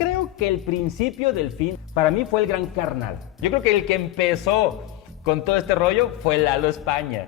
creo que el principio del fin para mí fue el Gran Carnal. Yo creo que el que empezó con todo este rollo fue Lalo España.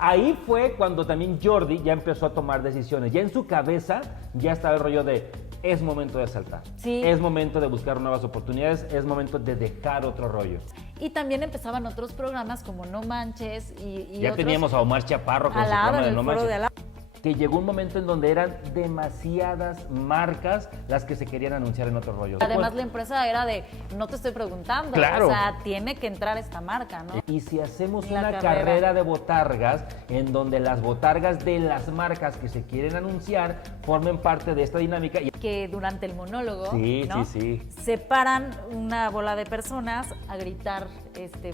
Ahí fue cuando también Jordi ya empezó a tomar decisiones. Ya en su cabeza ya estaba el rollo de es momento de saltar. Sí. Es momento de buscar nuevas oportunidades, es momento de dejar otro rollo. Y también empezaban otros programas como No Manches y Ya otros. teníamos a Omar Chaparro con su Alado, programa en de el No foro Manches. de Alado. Que llegó un momento en donde eran demasiadas marcas las que se querían anunciar en otro rollo. Además, la empresa era de, no te estoy preguntando, Claro. o sea, tiene que entrar esta marca, ¿no? Y si hacemos La una carrera. carrera de botargas, en donde las botargas de las marcas que se quieren anunciar formen parte de esta dinámica. Que durante el monólogo, Sí, ¿no? sí. Se paran una bola de personas a gritar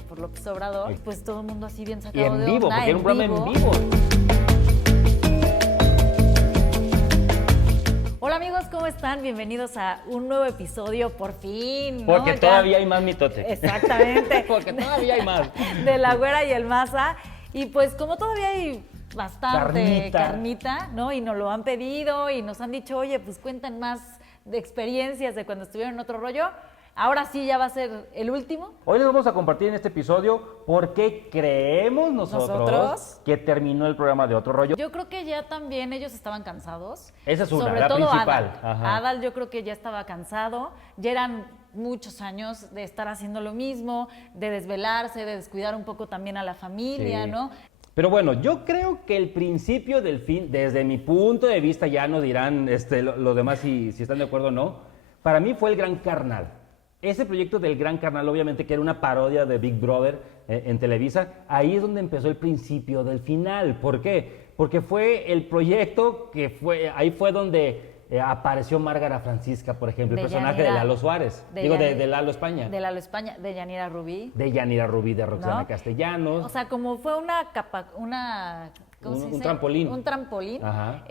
por López Obrador, Ay. pues todo el mundo así bien Y sacado en de vivo, onda, porque era un programa en vivo. Hola amigos, ¿cómo están? Bienvenidos a un nuevo episodio, por fin, ¿no? Porque Ya- todavía hay más mitote. Exactamente. Porque todavía hay más. De la Güera y el Maza. Y pues como todavía hay bastante Carnita. carnita, ¿no? Y nos lo han pedido y nos han dicho, oye, pues cuentan más de experiencias de cuando estuvieron en otro rollo. Ahora sí ya va a ser el último. Hoy les vamos a compartir en este episodio por qué creemos nosotros que terminó el programa de otro rollo. Yo creo que ya también ellos estaban cansados. Esa es una, Sobre la todo principal. Adal. Ajá. Adal yo creo que ya estaba cansado. Ya eran muchos años de estar haciendo lo mismo, de desvelarse, de descuidar un poco también a la familia, Sí. ¿no? Pero bueno, yo creo que el principio del fin, desde mi punto de vista, ya no dirán los demás si están de acuerdo o no, para mí fue el Gran Carnal. Ese proyecto del Gran Carnal, obviamente, que era una parodia de Big Brother en Televisa, ahí es donde empezó el principio del final. ¿Por qué? Porque fue el proyecto ahí fue donde apareció Márgara Francisca, por ejemplo, el De personaje Yanira. de Lalo Suárez, de Lalo España, De Lalo España, de Yanira Rubí. de Yanira Rubí, de Roxana ¿No? Castellanos. O sea, como fue una capa, ¿cómo se Un dice? trampolín. Un trampolín. Ajá.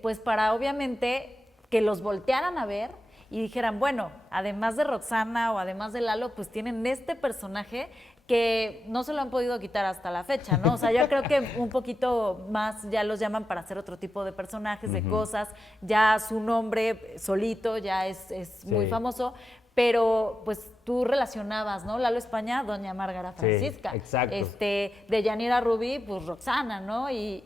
Pues para obviamente que los voltearan a ver y dijeran, bueno, además de Roxana o además de Lalo, pues tienen este personaje que no se lo han podido quitar hasta la fecha, ¿no? O sea, yo creo que un poquito más ya los llaman para hacer otro tipo de personajes, de cosas, ya su nombre solito ya es muy Sí. famoso, pero pues tú relacionabas, ¿no? Lalo España, doña Márgara Sí, Francisca. exacto. De Yanira Rubí, pues Roxana, ¿no? Y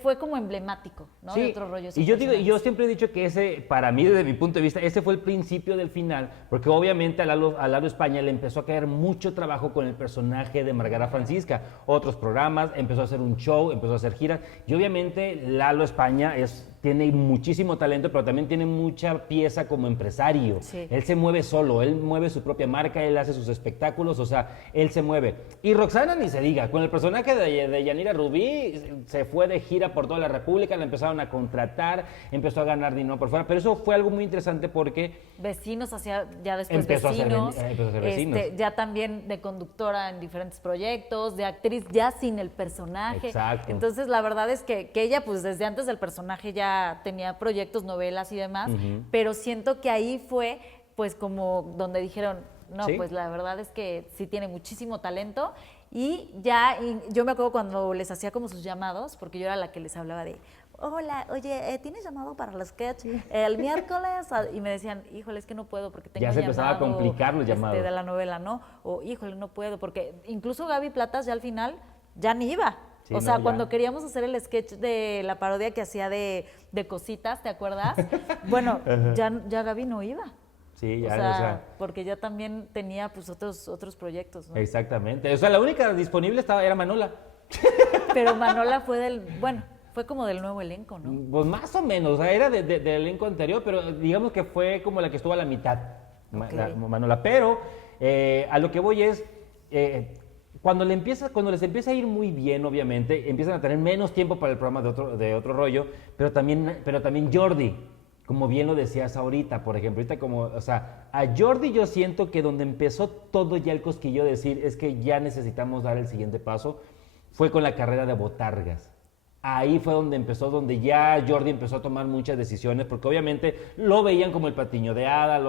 fue como emblemático, ¿no? De otro rollo. Y yo siempre he dicho que ese, para mí, desde mi punto de vista, ese fue el principio del final, porque obviamente a Lalo España le empezó a caer mucho trabajo con el personaje de Márgara Francisca. Otros programas, empezó a hacer un show, empezó a hacer giras, y obviamente Lalo España tiene muchísimo talento, pero también tiene mucha pieza como empresario. Sí. Él se mueve solo, él mueve su propia marca, él hace sus espectáculos, o sea, él se mueve. Y Roxana ni se diga, con el personaje de Yanira Rubí se fue de gira por toda la República, la empezaron a contratar, empezó a ganar dinero por fuera, pero eso fue algo muy interesante porque Vecinos hacía ya después Empezó a hacer Vecinos. Vecinos. Ya también de conductora en diferentes proyectos, de actriz ya sin el personaje. Exacto. Entonces la verdad es que ella pues desde antes del personaje ya tenía proyectos, novelas y demás, pero siento que ahí fue pues como donde dijeron, no, ¿Sí? pues la verdad es que sí tiene muchísimo talento. Y ya, yo me acuerdo cuando les hacía como sus llamados, porque yo era la que les hablaba de, hola, oye, ¿tienes llamado para el sketch el miércoles? Y me decían, híjole, es que no puedo porque tengo Ya se empezaba a llamado, complicar los llamados. de la novela, ¿no? O, híjole, no puedo, porque incluso Gaby Platas ya al final ya ni iba. Sí, O sea, no, ya. cuando queríamos hacer el sketch de la parodia que hacía de cositas, ¿te acuerdas? Bueno, ya Gaby no iba. sí, ya, O sea, porque ya también tenía pues otros proyectos, ¿no? exactamente. O sea, la única disponible era Manola. Pero Manola fue como del nuevo elenco, ¿no? Pues más o menos, o sea, era del elenco anterior, pero digamos que fue como la que estuvo a la mitad, Ok. Manola. Pero a lo que voy es, cuando les empieza a ir muy bien, obviamente, empiezan a tener menos tiempo para el programa de otro rollo, pero también Jordi, como bien lo decías ahorita, por ejemplo, o sea, a Jordi yo siento que donde empezó todo ya el cosquillo de decir es que ya necesitamos dar el siguiente paso, fue con la carrera de botargas. Ahí fue donde donde ya Jordi empezó a tomar muchas decisiones, porque obviamente lo veían como el patiño de hada,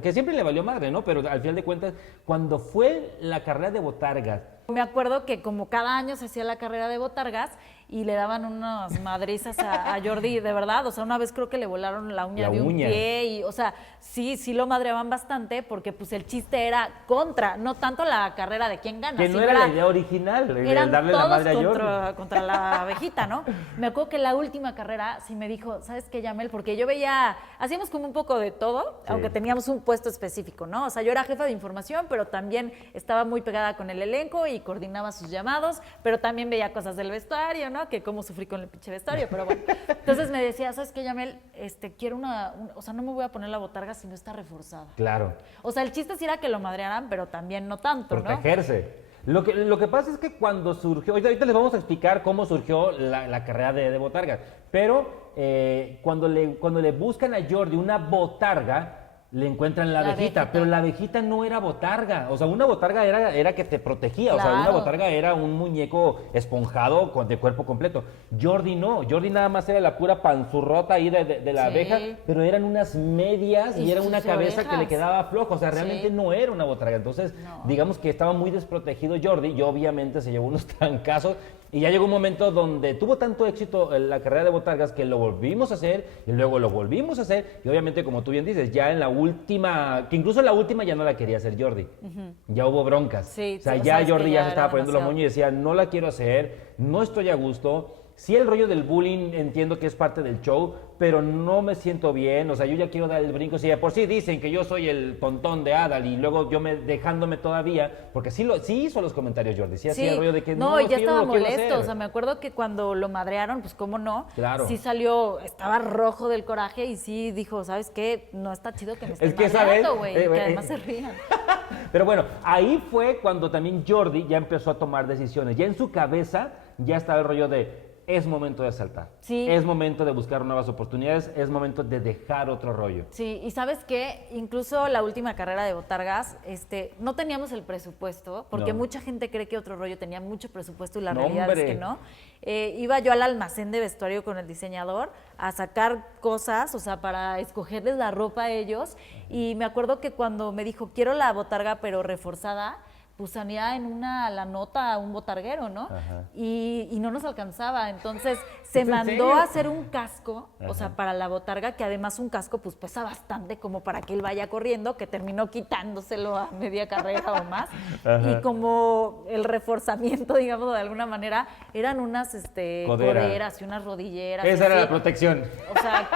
que siempre le valió madre, ¿no? Pero al final de cuentas, cuando fue la carrera de botargas, Me acuerdo que como cada año se hacía la carrera de botargas y le daban unas madrizas a Jordi, de verdad. O sea, una vez creo que le volaron la uña de un pie y, o sea, sí lo madreaban bastante porque pues el chiste era contra, no tanto la carrera de quién gana. Que no era la idea original, eran darle todos la madre a Jordi. contra la abejita, ¿no? Me acuerdo que la última carrera sí me dijo, ¿sabes qué, Yamel? Porque yo veía, hacíamos como un poco de todo, Sí. aunque teníamos un puesto específico, ¿no? O sea, yo era jefa de información, pero también estaba muy pegada con el elenco y coordinaba sus llamados, pero también veía cosas del vestuario, ¿no? Que cómo sufrí con el pinche vestuario, pero bueno. Entonces me decía, ¿sabes qué, Yamel? Quiero o sea, no me voy a poner la botarga si no está reforzada. Claro. O sea, el chiste sí era que lo madrearan, pero también no tanto, ¿no? Protegerse. Lo que pasa es que cuando surgió, ahorita les vamos a explicar cómo surgió la carrera de botargas, pero cuando le buscan a Jordi una botarga, le encuentran la abejita, pero la abejita no era botarga, o sea, una botarga era que te protegía, Claro. o sea, una botarga era un muñeco esponjado de cuerpo completo. Jordi no, Jordi nada más era la pura panzurrota ahí de la Sí. abeja, pero eran unas medias y era sus una cabeza que le orejas. quedaba flojo, o sea, realmente Sí. no era una botarga, entonces No. digamos que estaba muy desprotegido Jordi y obviamente se llevó unos trancazos y ya llegó un momento donde tuvo tanto éxito la carrera de botargas que lo volvimos a hacer y luego lo volvimos a hacer y obviamente como tú bien dices, ya en la última, que incluso la última ya no la quería hacer Jordi, ya hubo broncas, Sí, o sea, sí, ya sabes que Jordi ya ya se era estaba poniendo los demasiado. moños y decía, no la quiero hacer, no estoy a gusto. Sí, el rollo del bullying entiendo que es parte del show, pero no me siento bien, o sea, yo ya quiero dar el brinco. Si de por sí dicen que yo soy el tontón de Adal y luego dejándome todavía, porque sí hizo los comentarios Jordi, sí hacía el rollo de que no, y es ya que yo no estaba lo quiero molesto, hacer. o sea, me acuerdo que cuando lo madrearon, pues cómo no, Claro. sí salió, estaba rojo del coraje y sí dijo, ¿sabes qué? No está chido que me estén Es que, madreando, ¿sabes? güey, y que además se rían. Pero bueno, ahí fue cuando también Jordi ya empezó a tomar decisiones, ya en su cabeza ya estaba el rollo de es momento de saltar, Sí. es momento de buscar nuevas oportunidades, es momento de dejar otro rollo. Sí, y ¿sabes qué? Incluso la última carrera de botargas, no teníamos el presupuesto, porque No. mucha gente cree que otro rollo tenía mucho presupuesto y la No, realidad hombre. es que no. Iba yo al almacén de vestuario con el diseñador a sacar cosas, o sea, para escogerles la ropa a ellos, y me acuerdo que cuando me dijo, quiero la botarga pero reforzada, pues salía en la nota un botarguero, ¿no? Ajá. Y no nos alcanzaba, entonces se ¿Es en mandó serio? a hacer un casco, o sea, Ajá. para la botarga, que además un casco pues pesa bastante como para que él vaya corriendo, que terminó quitándoselo a media carrera o más. Ajá. Y como el reforzamiento, digamos, de alguna manera, eran unas coderas y unas rodilleras. Esa era así. la protección. O sea,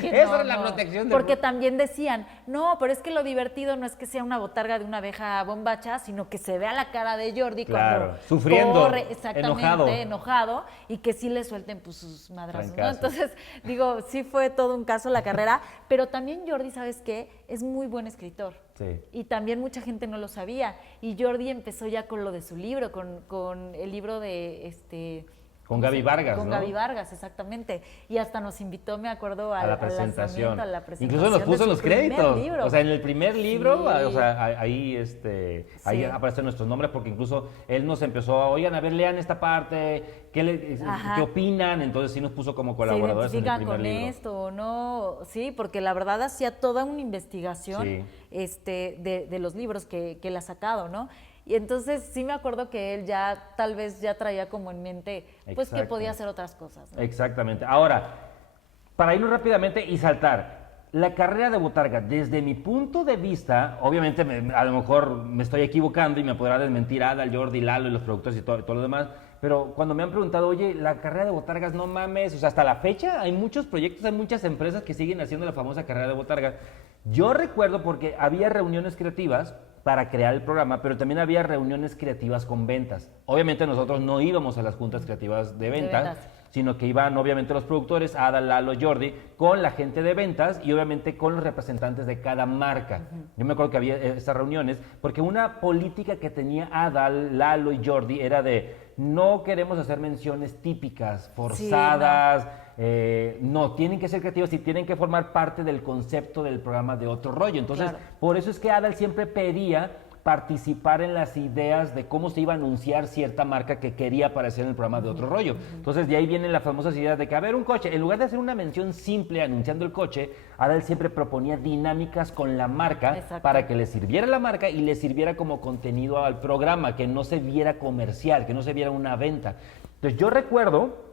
que Esa no, era la no. protección del Porque bo- también decían, no, pero es que lo divertido no es que sea una botarga de una abeja bombacha, sino que se vea la cara de Jordi Claro, cuando sufriendo, corre, exactamente, enojado, y que sí le suelten pues sus madrazos, ¿no? Trancazos. Entonces, digo, sí fue todo un caso la carrera, pero también Jordi, ¿sabes qué? Es muy buen escritor. Sí. Y también mucha gente no lo sabía. Y Jordi empezó ya con lo de su libro, con el libro de Con Gaby Vargas, Con ¿no? Gaby Vargas, exactamente. Y hasta nos invitó, me acuerdo, A la presentación. lanzamiento, a la presentación. Incluso nos de puso su los primer créditos. libro. O sea, en el primer libro, Sí. o sea, ahí Sí. aparecen nuestros nombres porque incluso él nos empezó a, oigan, a ver, lean esta parte, Ajá. ¿qué opinan? Entonces sí nos puso como colaboradores ¿Se en el identifican primer con libro. esto o no? Sí, porque la verdad hacía toda una investigación Sí. de los libros que él ha sacado, ¿no? Y entonces sí me acuerdo que él ya tal vez ya traía como en mente pues que Exacto. podía hacer otras cosas, ¿no? Exactamente. Ahora, para irnos rápidamente y saltar, la carrera de botarga, desde mi punto de vista, obviamente a lo mejor me estoy equivocando y me podrá desmentir Adal, Jordi, Lalo y los productores y todo lo demás, pero cuando me han preguntado, oye, la carrera de botargas, no mames, o sea, hasta la fecha hay muchos proyectos, hay muchas empresas que siguen haciendo la famosa carrera de botargas. Yo recuerdo porque había reuniones creativas para crear el programa, pero también había reuniones creativas con ventas. Obviamente nosotros no íbamos a las juntas creativas de ventas, ventas. sino que iban obviamente los productores, Adal, Lalo, Jordi, con la gente de ventas y obviamente con los representantes de cada marca. Yo me acuerdo que había esas reuniones, porque una política que tenía Adal, Lalo y Jordi era de no queremos hacer menciones típicas, forzadas, no, tienen que ser creativos y tienen que formar parte del concepto del programa de otro rollo. Entonces, Claro. por eso es que Adal siempre pedía participar en las ideas de cómo se iba a anunciar cierta marca que quería aparecer en el programa de otro rollo. Entonces de ahí vienen las famosas ideas de que, a ver, un coche, en lugar de hacer una mención simple anunciando el coche, Adal siempre proponía dinámicas con la marca Exacto. para que le sirviera la marca y le sirviera como contenido al programa, que no se viera comercial, que no se viera una venta. Entonces yo recuerdo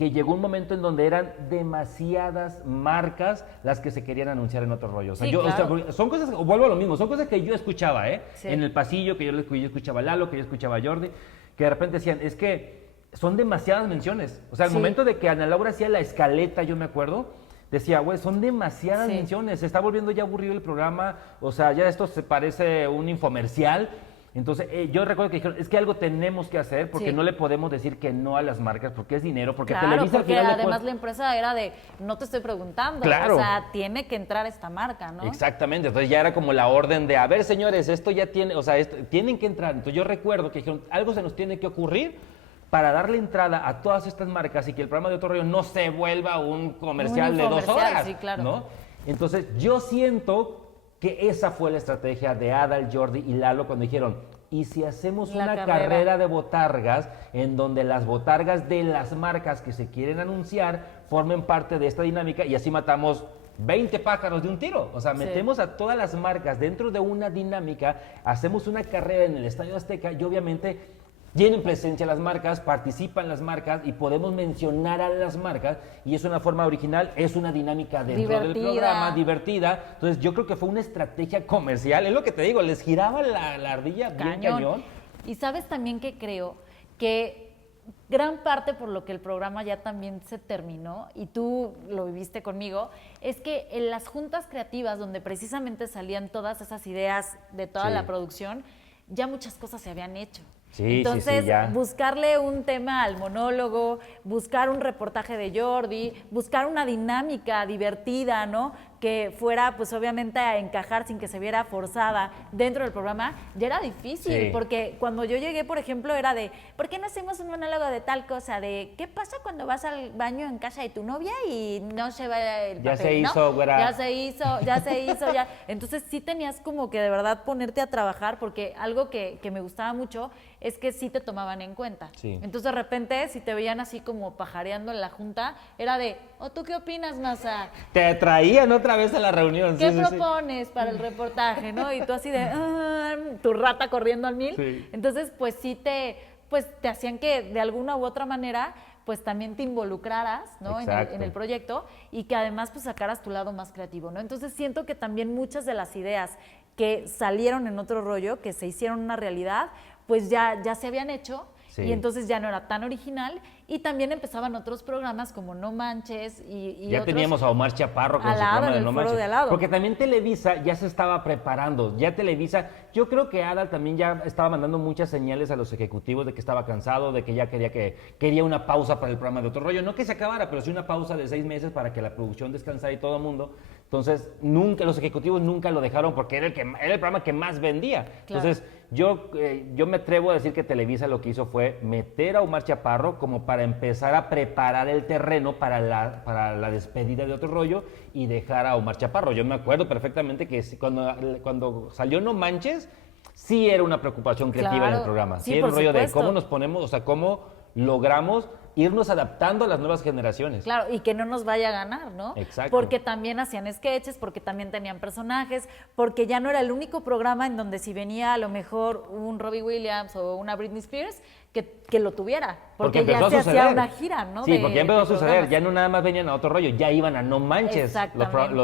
que llegó un momento en donde eran demasiadas marcas las que se querían anunciar en otro rollo. O sea, Sí, yo, claro. o sea, son cosas, vuelvo a lo mismo, son cosas que yo escuchaba, Sí. en el pasillo, que yo escuchaba a Lalo, que yo escuchaba a Jordi, que de repente decían, es que son demasiadas menciones. O sea, al Sí. momento de que Ana Laura hacía la escaleta, yo me acuerdo, decía, güey, son demasiadas Sí. menciones, se está volviendo ya aburrido el programa, o sea, ya esto se parece un infomercial. Entonces, yo recuerdo que dijeron, es que algo tenemos que hacer porque Sí. no le podemos decir que no a las marcas porque es dinero, porque Claro, Televisa al porque final de además la empresa era de, no te estoy preguntando, Claro. o sea, tiene que entrar esta marca, ¿no? Exactamente, entonces ya era como la orden de, a ver, señores, esto ya tiene, o sea, tienen que entrar. Entonces yo recuerdo que dijeron, algo se nos tiene que ocurrir para darle entrada a todas estas marcas y que el programa de Otro Rollo no se vuelva un comercial de 2 infomercial, horas, sí, claro. ¿no? Entonces yo siento que esa fue la estrategia de Adal, Jordi y Lalo cuando dijeron, ¿y si hacemos La una carrera. carrera de botargas en donde las botargas de las marcas que se quieren anunciar formen parte de esta dinámica y así matamos 20 pájaros de un tiro? O sea, Sí. metemos a todas las marcas dentro de una dinámica, hacemos una carrera en el Estadio Azteca y obviamente tienen presencia las marcas, participan las marcas y podemos mencionar a las marcas y es una forma original, es una dinámica dentro del Divertida. programa, divertida. Entonces yo creo que fue una estrategia comercial, es lo que te digo, les giraba la ardilla bien cañón. Y sabes también que creo que gran parte por lo que el programa ya también se terminó, y tú lo viviste conmigo, es que en las juntas creativas donde precisamente salían todas esas ideas de toda Sí. la producción, ya muchas cosas se habían hecho. Sí, Entonces, sí, ya. buscarle un tema al monólogo, buscar un reportaje de Jordi, buscar una dinámica divertida, ¿no? Que fuera, pues obviamente, a encajar sin que se viera forzada dentro del programa, ya era difícil, Sí. porque cuando yo llegué, por ejemplo, era de, ¿por qué no hacemos un monólogo de tal cosa? De, ¿qué pasa cuando vas al baño en casa de tu novia y no se va el Ya papel, se ¿no? hizo, güera. Ya se hizo, ya. Entonces sí tenías como que de verdad ponerte a trabajar, porque algo que me gustaba mucho es que sí te tomaban en cuenta. Sí. Entonces de repente, si te veían así como pajareando en la junta, era de, ¿tú qué opinas, Maza? Te traían otra vez a la reunión. ¿Qué sí, sí, sí. propones para el reportaje, no? Y tú así de, tu rata corriendo al 1000. Sí. Entonces, pues sí te hacían que de alguna u otra manera, pues también te involucraras, ¿no? Exacto. En el proyecto y que además pues sacaras tu lado más creativo, ¿no? Entonces siento que también muchas de las ideas que salieron en Otro Rollo, que se hicieron una realidad, pues ya se habían hecho. Sí. Y entonces ya no era tan original y también empezaban otros programas como No Manches y Ya otros. teníamos a Omar Chaparro con Al su lado, programa en de el No foro Manches. de al lado. Porque también Televisa ya se estaba preparando. Ya Televisa, yo creo que Adal también ya estaba mandando muchas señales a los ejecutivos de que estaba cansado, de que ya quería una pausa para el programa de Otro Rollo. No que se acabara, pero sí una pausa de 6 meses para que la producción descansara y todo el mundo. Entonces, los ejecutivos nunca lo dejaron porque era el programa que más vendía. Claro. Entonces, yo me atrevo a decir que Televisa lo que hizo fue meter a Omar Chaparro como para empezar a preparar el terreno para la despedida de Otro Rollo y dejar a Omar Chaparro. Yo me acuerdo perfectamente que cuando salió No Manches, sí era una preocupación creativa en el Claro, programa. sí, Sí, era un por rollo de supuesto. cómo nos ponemos, o sea, cómo logramos irnos adaptando a las nuevas generaciones. Claro, y que no nos vaya a ganar, ¿no? Exacto. Porque también hacían sketches, porque también tenían personajes, porque ya no era el único programa en donde si venía a lo mejor un Robbie Williams o una Britney Spears, que lo tuviera. Porque empezó ya a se suceder. hacía una gira, ¿no? Sí, porque ya empezó a de suceder. programas. Ya no nada más venían a Otro Rollo, ya iban a No Manches Exactamente.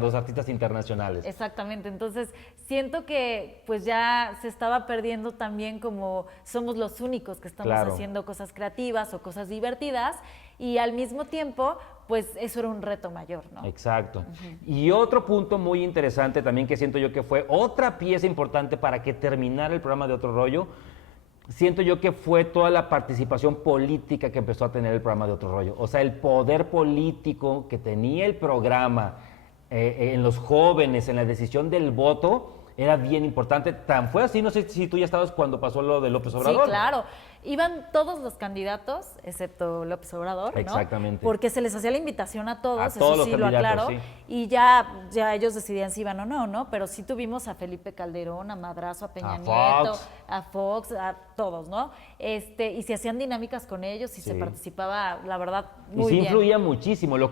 los artistas internacionales. Exactamente, entonces siento que pues ya se estaba perdiendo también como somos los únicos que estamos Claro. haciendo cosas creativas o cosas divertidas y al mismo tiempo pues eso era un reto mayor, ¿no? Exacto. Y otro punto muy interesante también que siento yo que fue otra pieza importante para que terminara el programa de Otro Rollo, siento yo que fue toda la participación política que empezó a tener el programa de Otro Rollo. O sea, el poder político que tenía el programa en los jóvenes, en la decisión del voto, era bien importante. Tan fue así, no sé si tú ya estabas cuando pasó lo de López Obrador. Sí, claro. Iban todos los candidatos, excepto López Obrador, ¿no? Exactamente. Porque se les hacía la invitación a todos, A eso todos los sí lo candidatos, aclaro. sí. Y ya ellos decidían si iban o no, ¿no? Pero sí tuvimos a Felipe Calderón, a Madrazo, a Peña A Nieto, Fox. a Fox, a todos, ¿no? Y se hacían dinámicas con ellos y se Sí. participaba, la verdad, Y muy sí bien. influía muchísimo. Lo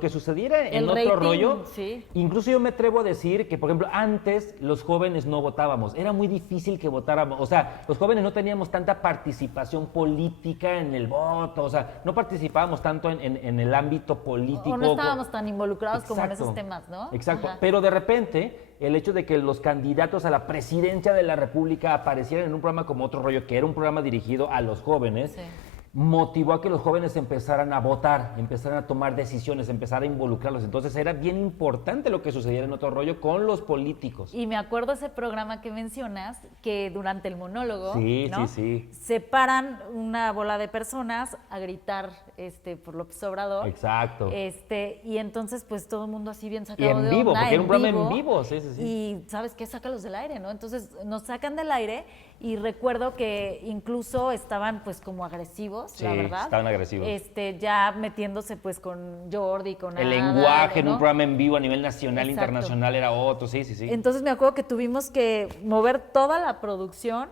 que sucediera en El Otro rating, Rollo, sí. incluso yo me atrevo a decir que, por ejemplo, antes los jóvenes no votábamos. Era muy difícil que votáramos. O sea, los jóvenes no teníamos tanta participación política en el voto, o sea, no participábamos tanto en el ámbito político. O no estábamos tan involucrados como en Exacto, esos temas, ¿no? Exacto, Ajá. pero de repente el hecho de que los candidatos a la presidencia de la República aparecieran en un programa como Otro Rollo, que era un programa dirigido a los jóvenes, Sí. motivó a que los jóvenes empezaran a votar, empezaran a tomar decisiones, empezaran a involucrarlos. Entonces era bien importante lo que sucediera en Otro Rollo con los políticos. Y me acuerdo ese programa que mencionas, que durante el monólogo, Sí, ¿no? sí. Se paran una bola de personas a gritar por López Obrador. Exacto. Y entonces, pues todo el mundo así bien Y sacado en de vivo, onda, porque era un programa en vivo, sí. Y ¿sabes qué? Sácalos del aire, ¿no? Entonces nos sacan del aire y recuerdo que incluso estaban pues como agresivos, Sí, la verdad. estaban agresivos. Ya metiéndose pues con Jordi, con El Adal, lenguaje en ¿no? un programa en vivo a nivel nacional, Exacto. internacional era otro, sí. Entonces me acuerdo que tuvimos que mover toda la producción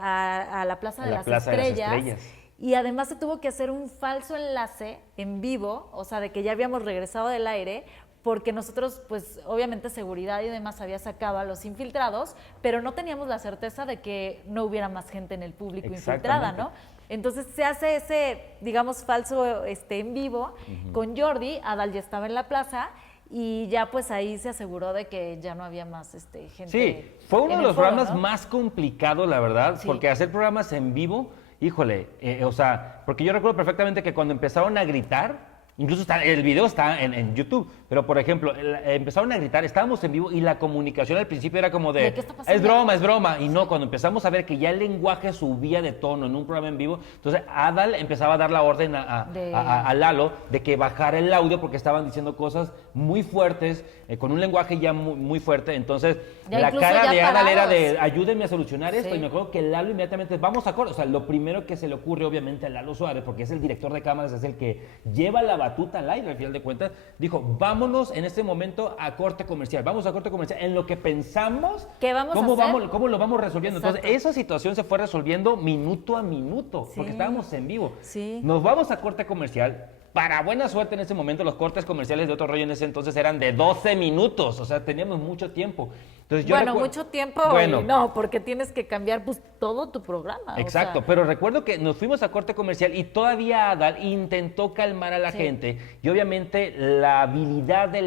a la Plaza, A de, la las Plaza de las Estrellas, Estrellas. y además se tuvo que hacer un falso enlace en vivo, o sea, de que ya habíamos regresado del aire, porque nosotros, pues obviamente seguridad y demás había sacado a los infiltrados, pero no teníamos la certeza de que no hubiera más gente en el público infiltrada, ¿no? Entonces se hace ese, digamos, falso en vivo con Jordi. Adal ya estaba en la plaza y ya pues ahí se aseguró de que ya no había más gente. Sí, fue uno en de el los foro, programas ¿no? más complicados, la verdad, Sí. porque hacer programas en vivo, híjole, o sea, porque yo recuerdo perfectamente que cuando empezaron a gritar, incluso el video está en YouTube, pero por ejemplo, empezaron a gritar, estábamos en vivo y la comunicación al principio era como ¿De qué está pasando? es broma, y no, cuando empezamos a ver que ya el lenguaje subía de tono en un programa en vivo, entonces Adal empezaba a dar la orden a Lalo de que bajara el audio porque estaban diciendo cosas muy fuertes, con un lenguaje ya muy fuerte, entonces Ya la incluso cara ya de Adal era parados. de ayúdenme a solucionar esto, Sí. y me acuerdo que Lalo inmediatamente, vamos a corte, o sea, lo primero que se le ocurre obviamente a Lalo Suárez, porque es el director de cámaras, es el que lleva la batuta al aire al final de cuentas, dijo, vámonos en este momento a corte comercial, vamos a corte comercial, en lo que pensamos, ¿Qué vamos a cómo hacer? cómo lo vamos resolviendo. Exacto. Entonces, esa situación se fue resolviendo minuto a minuto, Sí. porque estábamos en vivo. Sí. Nos vamos a corte comercial. Para buena suerte en ese momento, los cortes comerciales de Otro Rollo en ese entonces eran de 12 minutos, o sea, teníamos mucho tiempo. Entonces, yo Bueno, recuerdo- mucho tiempo, Bueno, y no, porque tienes que cambiar pues todo tu programa. exacto, o sea, pero recuerdo que nos fuimos a corte comercial y todavía Adal intentó calmar a la Sí. gente, y obviamente la habilidad de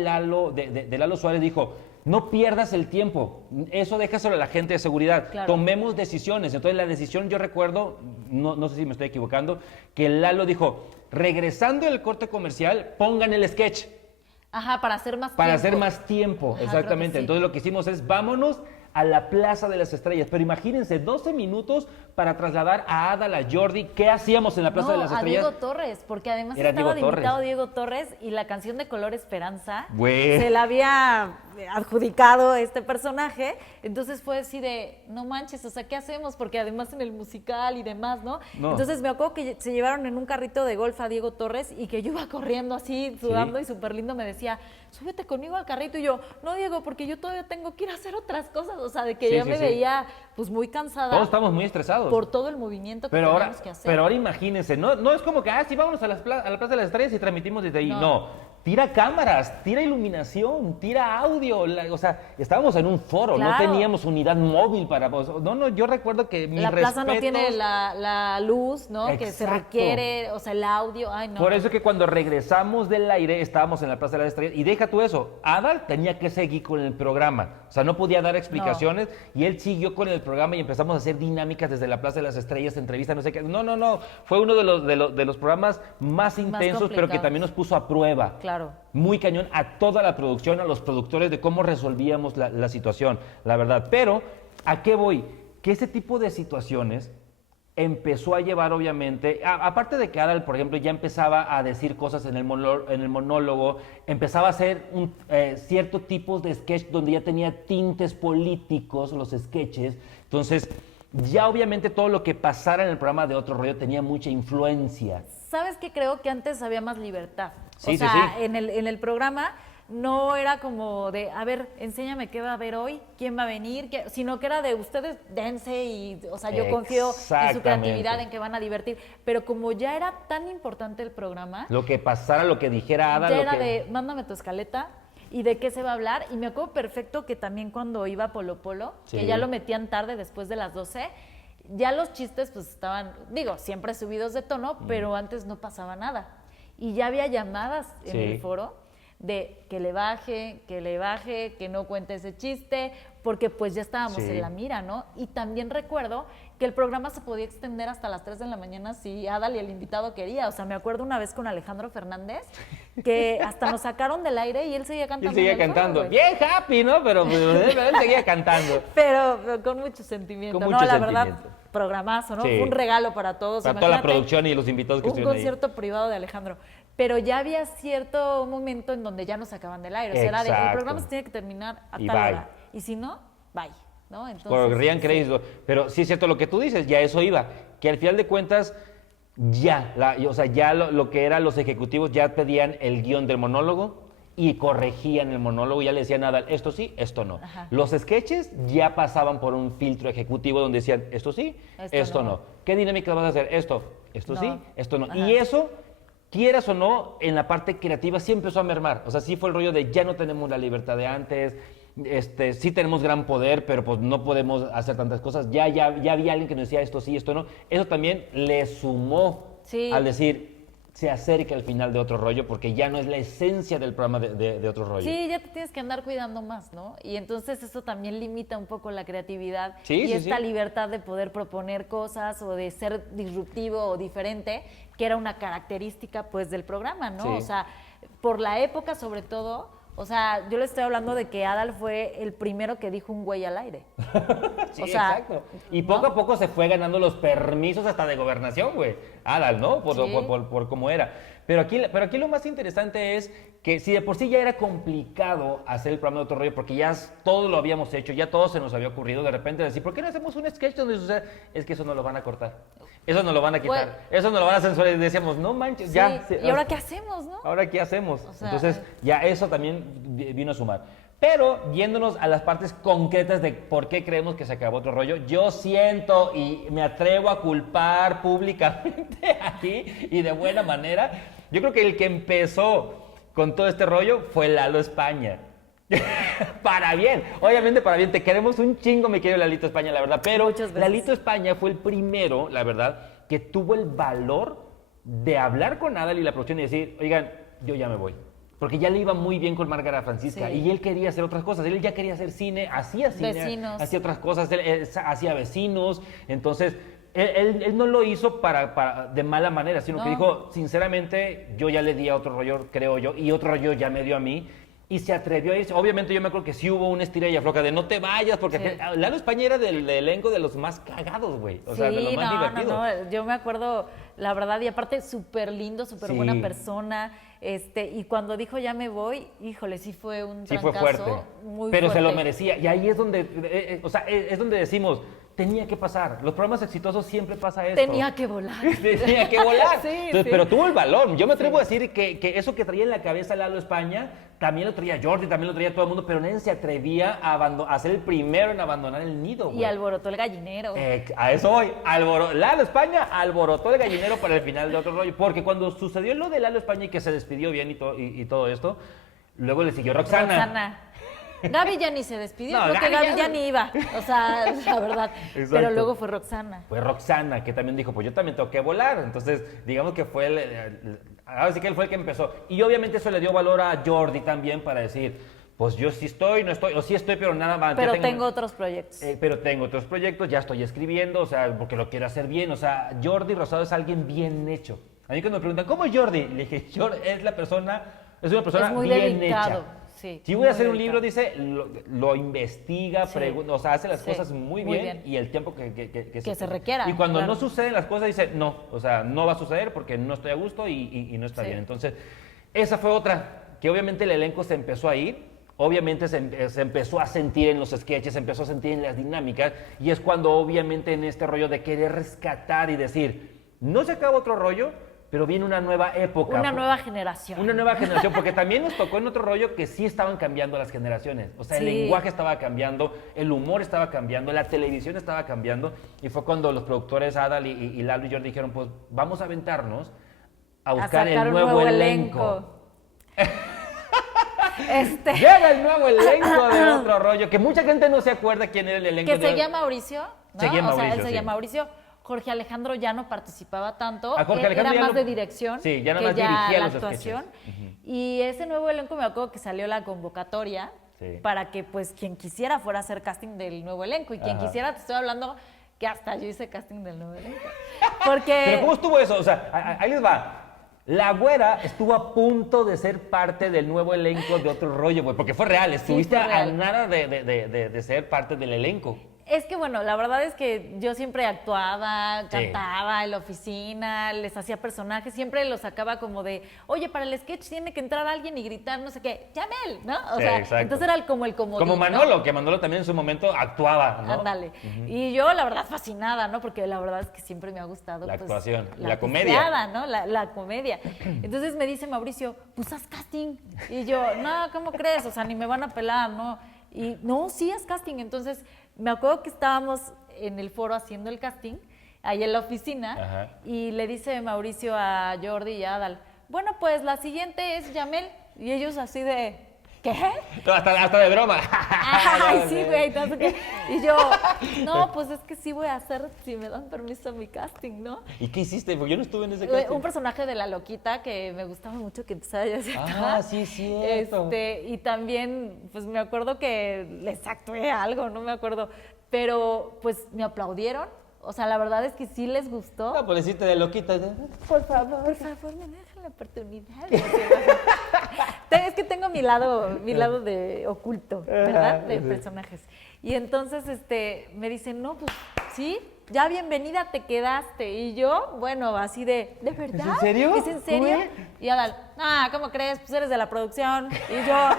Lalo Suárez dijo, no pierdas el tiempo, eso déjaselo a la gente de seguridad, Claro. tomemos decisiones. Entonces la decisión, yo recuerdo, no sé si me estoy equivocando, que Lalo dijo, regresando del corte comercial, pongan el sketch. Ajá, para hacer más Para tiempo. hacer más tiempo, Ajá, exactamente. creo que sí. Entonces lo que hicimos es, vámonos a la Plaza de las Estrellas. Pero imagínense, 12 minutos para trasladar a Adal, a Jordi. ¿Qué hacíamos en la Plaza No, de las a Estrellas? Diego Torres, porque además Era estaba de Diego invitado Torres. Diego Torres y la canción de Color Esperanza Güey. se la había adjudicado este personaje, entonces fue así de, no manches, o sea, ¿qué hacemos? Porque además en el musical y demás, ¿no? No. Entonces me acuerdo que se llevaron en un carrito de golf a Diego Torres y que yo iba corriendo así, sudando, Sí. y súper lindo me decía, súbete conmigo al carrito, y yo, no, Diego, porque yo todavía tengo que ir a hacer otras cosas, o sea, de que Sí, ya sí, me sí. veía pues muy cansada Todos estamos muy estresados. por todo el movimiento que Pero ahora, teníamos que hacer. pero ahora imagínense, no es como que, sí, vámonos a la Plaza de las Estrellas y transmitimos desde ahí. No. No, tira cámaras, tira iluminación, tira audio. O sea, estábamos en un foro, no Claro. teníamos unidad móvil para... No, yo recuerdo que mis La plaza no respetos- tiene la luz, ¿no? Que se Exacto. requiere, o sea, el audio, ay, no. Por eso que cuando regresamos del aire estábamos en la Plaza de las Estrellas. Y deja tú eso, Adal tenía que seguir con el programa. O sea, no podía dar explicaciones y él siguió con el programa y empezamos a hacer dinámicas desde la Plaza de las Estrellas, entrevistas, no sé qué. No. Fue uno de los programas más intensos, pero que complicados. también nos puso a prueba. Claro. Muy cañón a toda la producción, a los productores de cómo resolvíamos la situación, la verdad. Pero, ¿a qué voy? Que ese tipo de situaciones empezó a llevar, obviamente, aparte de que Adal, por ejemplo, ya empezaba a decir cosas en el monólogo, empezaba a hacer ciertos tipos de sketch donde ya tenía tintes políticos, los sketches. Entonces, ya obviamente todo lo que pasara en el programa de Otro Rollo tenía mucha influencia. ¿Sabes qué? Creo que antes había más libertad. Sí, o sí, sea, sí. en el programa no era como de, a ver, enséñame qué va a haber hoy, quién va a venir, sino que era de ustedes dense y, o sea, yo confío en su Exactamente. creatividad, en que van a divertir. Pero como ya era tan importante el programa, Lo que pasara, lo que dijera Adal, ya lo era que... de, mándame tu escaleta y de qué se va a hablar. Y me acuerdo perfecto que también cuando iba a Polo Polo, Sí. que ya lo metían tarde después de las 12, ya los chistes pues estaban, digo, siempre subidos de tono, pero antes no pasaba nada. Y ya había llamadas en Sí. el foro de que le baje, que no cuente ese chiste, porque pues ya estábamos Sí. en la mira, ¿no? Y también recuerdo que el programa se podía extender hasta las 3 de la mañana si Adal y el invitado quería. O sea, me acuerdo una vez con Alejandro Fernández que hasta nos sacaron del aire y él seguía Y cantando. él seguía en el foro, cantando. güey. Bien happy, ¿no? Pero él seguía cantando. Pero con mucho sentimiento, Con ¿no? mucho La verdad, sentimiento. programazo, ¿no? Sí. Fue un regalo para todos. Para toda la Imagínate, producción y los invitados que un estuvieron ahí. concierto privado de Alejandro. Pero ya había cierto momento en donde ya nos sacaban del aire. O sea, era de, el Exacto. programa se tiene que terminar a Y tal bye. hora. Y si no, bye, ¿no? Entonces, Corrían sí. créditos. Pero sí es cierto lo que tú dices, ya eso iba. Que al final de cuentas, o sea, ya lo que eran los ejecutivos ya pedían el guión del monólogo y corregían el monólogo, ya le decían nada, esto sí, esto no. Ajá. Los sketches ya pasaban por un filtro ejecutivo donde decían, esto sí, esto no. ¿Qué dinámica vas a hacer? Esto No. sí, esto no. Ajá. Y eso, quieras o no, en la parte creativa sí empezó a mermar. O sea, sí fue el rollo de ya no tenemos la libertad de antes, sí tenemos gran poder, pero pues no podemos hacer tantas cosas. Ya había alguien que nos decía esto sí, esto no. Eso también le sumó Sí. al decir, se acerca al final de Otro Rollo, porque ya no es la esencia del programa de Otro Rollo. Sí, ya te tienes que andar cuidando más, ¿no? Y entonces eso también limita un poco la creatividad Sí, y sí, esta sí. libertad de poder proponer cosas o de ser disruptivo o diferente, que era una característica pues del programa, ¿no? Sí. O sea, por la época sobre todo, o sea, yo le estoy hablando de que Adal fue el primero que dijo un güey al aire. Sí, o sea, exacto. Y ¿no? poco a poco se fue ganando los permisos hasta de gobernación, güey. Adal, ¿no? Por, Sí. por cómo era. Pero aquí lo más interesante es que si de por sí ya era complicado hacer el programa de Otro Rollo, porque ya todo lo habíamos hecho, ya todo se nos había ocurrido, de repente decir, ¿por qué no hacemos un sketch donde suceda? Es que eso no lo van a cortar. Eso no lo van a quitar. Bueno. Eso no lo van a censurar. Y decíamos, no manches, Sí, ya. ¿y ahora qué hacemos, no? ¿Ahora qué hacemos? O sea, Entonces, ya eso también vino a sumar. Pero, yéndonos a las partes concretas de por qué creemos que se acabó Otro Rollo, yo siento y me atrevo a culpar públicamente aquí y de buena manera. Yo creo que el que empezó con todo este rollo fue Lalo España. Para bien, obviamente para bien, te queremos un chingo, mi querido Lalito España, la verdad, pero Muchas gracias. Lalito España fue el primero, la verdad, que tuvo el valor de hablar con Adal y la producción y decir, oigan, yo ya me voy. Porque ya le iba muy bien con Márgara Francisca Sí. y él quería hacer otras cosas. Él ya quería hacer cine, hacía Vecinos. hacía otras cosas, él hacía Vecinos. Entonces, él no lo hizo de mala manera, sino que No. dijo, sinceramente, yo ya le di a Otro Rollo, creo yo, y Otro Rollo ya me dio a mí. Y se atrevió a irse. Obviamente yo me acuerdo que sí hubo una estira y afloja de no te vayas, porque Sí. Lalo España era del elenco de los más cagados, güey. O sea, de los más divertidos. No, yo me acuerdo, la verdad, y aparte súper lindo, súper Sí. buena persona, y cuando dijo ya me voy, híjole, sí fue un Sí fue trancazo fuerte, muy pero se lo fuerte. merecía. Y ahí es donde, o sea, es donde decimos, tenía que pasar. Los programas exitosos siempre pasa esto. Tenía que volar. Tenía que volar. Sí, Entonces, sí. pero tuvo el balón. Yo me atrevo a decir que eso que traía en la cabeza Lalo España, también lo traía Jordi, también lo traía todo el mundo, pero nadie se atrevía a ser el primero en abandonar el nido, güey. Y alborotó el gallinero. A eso voy. Lalo España alborotó el gallinero para el final de Otro Rollo. Porque cuando sucedió lo de Lalo España y que se despidió bien y todo esto, luego le siguió Roxana. Gaby ya ni se despidió, No, creo que Gaby Gaby ya ya ni iba, o sea, la verdad. Exacto. Pero luego fue Roxana. Fue Roxana, que también dijo, pues yo también tengo que volar. Entonces, digamos que fue ahora sí que él fue el que empezó. Y obviamente eso le dio valor a Jordi también para decir, pues yo sí estoy, no estoy, o sí estoy, pero nada más. Pero ya tengo otros proyectos. pero tengo otros proyectos, ya estoy escribiendo, o sea, porque lo quiero hacer bien. O sea, Jordi Rosado es alguien bien hecho. A mí cuando me preguntan, ¿cómo es Jordi? Le dije, Jordi es una persona Es muy bien delicado, hecha. sí, Si voy a muy hacer un delicado. libro, dice, lo investiga, Sí. pregunta, o sea, hace las Sí, cosas muy muy bien, bien. y el tiempo que se requiera, Y cuando claro. no suceden las cosas, dice, no, o sea, no va a suceder porque no estoy a gusto y no está Sí. bien. Entonces, esa fue otra, que obviamente el elenco se empezó a ir, obviamente se empezó a sentir en los sketches, se empezó a sentir en las dinámicas, y es cuando obviamente en este rollo de querer rescatar y decir, no se acaba Otro Rollo, pero viene una nueva época. Una nueva generación. Una nueva generación, porque también nos tocó en Otro Rollo que sí estaban cambiando las generaciones. O sea, el Sí. lenguaje estaba cambiando, el humor estaba cambiando, la televisión estaba cambiando. Y fue cuando los productores Adal y Lalo y Jordi dijeron, pues vamos a aventarnos a buscar sacar el un nuevo elenco. Llega el nuevo elenco de Otro Rollo, que mucha gente no se acuerda quién era el elenco. que de... seguía Mauricio. ¿no? Seguía O sea, Mauricio, él seguía sí. Mauricio. Jorge Alejandro ya no participaba tanto, A Jorge Alejandro era ya más no- de dirección sí, ya nada que más ya dirigía la los actuación. sketches. Y ese nuevo elenco me acuerdo que salió la convocatoria Sí. para que pues quien quisiera fuera a hacer casting del nuevo elenco y quien Ajá. quisiera, te estoy hablando que hasta yo hice casting del nuevo elenco. Porque Pero ¿cómo estuvo eso? O sea, ahí les va. La güera estuvo a punto de ser parte del nuevo elenco de Otro Rollo, güey, porque fue real. Estuviste fue a real. nada de ser parte del elenco. es que bueno, la verdad es que yo siempre actuaba, Sí. cantaba en la oficina, les hacía personajes, siempre los sacaba como de, oye, para el sketch tiene que entrar alguien y gritar no sé qué, ¡Yamel! ¿no? O Sí, sea, exacto. entonces era como el comodín, Como ¿no? Manolo, que Manolo también en su momento actuaba, ¿no? Ándale. Y yo, la verdad, fascinada, ¿no? Porque la verdad es que siempre me ha gustado. La pues, actuación, la la comedia. pisteada, ¿no? La comedia. Entonces me dice Mauricio, pues haz casting. Y yo, no, ¿cómo crees? O sea, ni me van a pelar, ¿no? Y no, sí, haz casting. Entonces me acuerdo que estábamos en el foro haciendo el casting, ahí en la oficina, Ajá. y le dice Mauricio a Jordi y a Adal, bueno, pues la siguiente es Yamel. Y ellos así de, ¿qué? Hasta de broma. Ay, sí, güey. No sé qué. Y yo, no, pues es que sí voy a hacer, si me dan permiso, mi casting, ¿no? ¿Y qué hiciste? Porque yo no estuve en ese casting. Un personaje de la loquita que me gustaba mucho que empezara ya Ah, sí, es cierto. Y también, pues me acuerdo que les actué algo, no me acuerdo. Pero, pues me aplaudieron. O sea, la verdad es que sí les gustó. No, pues hiciste de loquita. Por favor, me dejan la oportunidad. Es que tengo mi lado de oculto, ¿verdad? De personajes. Y entonces me dicen, no, pues sí, ya bienvenida, te quedaste. Y yo, bueno, así de verdad? ¿Es en serio? ¿Es en serio? ¿Güey? Y Adal, ¿cómo crees? Pues eres de la producción. Y yo,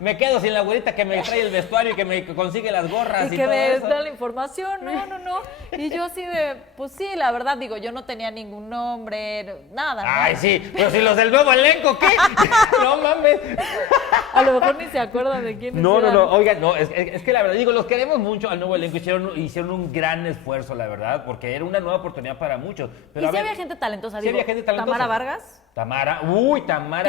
Me quedo sin la güerita que me trae el vestuario y que me consigue las gorras y, y que todo me eso. da la información, no. Y yo así de, pues sí, la verdad, digo, yo no tenía ningún nombre, nada, ¿no? Ay, sí, pero si los del nuevo elenco, ¿qué? No mames. A lo mejor ni se acuerdan de quién No, oigan, no, es que la verdad, digo, los queremos mucho al nuevo elenco, hicieron un gran esfuerzo, la verdad, porque era una nueva oportunidad para muchos. Pero Y a sí ver, había gente talentosa, sí digo, había gente talentosa. Tamara Vargas. Tamara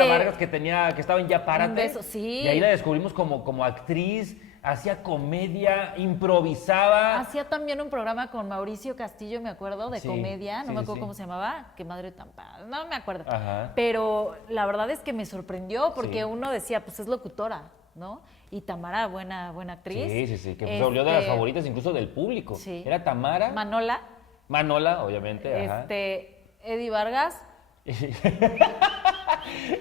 Que- Vargas que estaba en Ya Párate. Un beso, sí. Y ahí la descubrimos como actriz, hacía comedia, improvisaba. Hacía también un programa con Mauricio Castillo, me acuerdo, de Sí, comedia, no sí, me acuerdo sí. cómo se llamaba, qué madre tan padre, no me acuerdo. Ajá. Pero la verdad es que me sorprendió porque Sí. uno decía, pues es locutora, ¿no? Y Tamara, buena actriz. Sí, que se volvió de las Este, favoritas incluso del público. Sí. Era Tamara, Manola, Manola, obviamente, ajá. Eddie Vargas.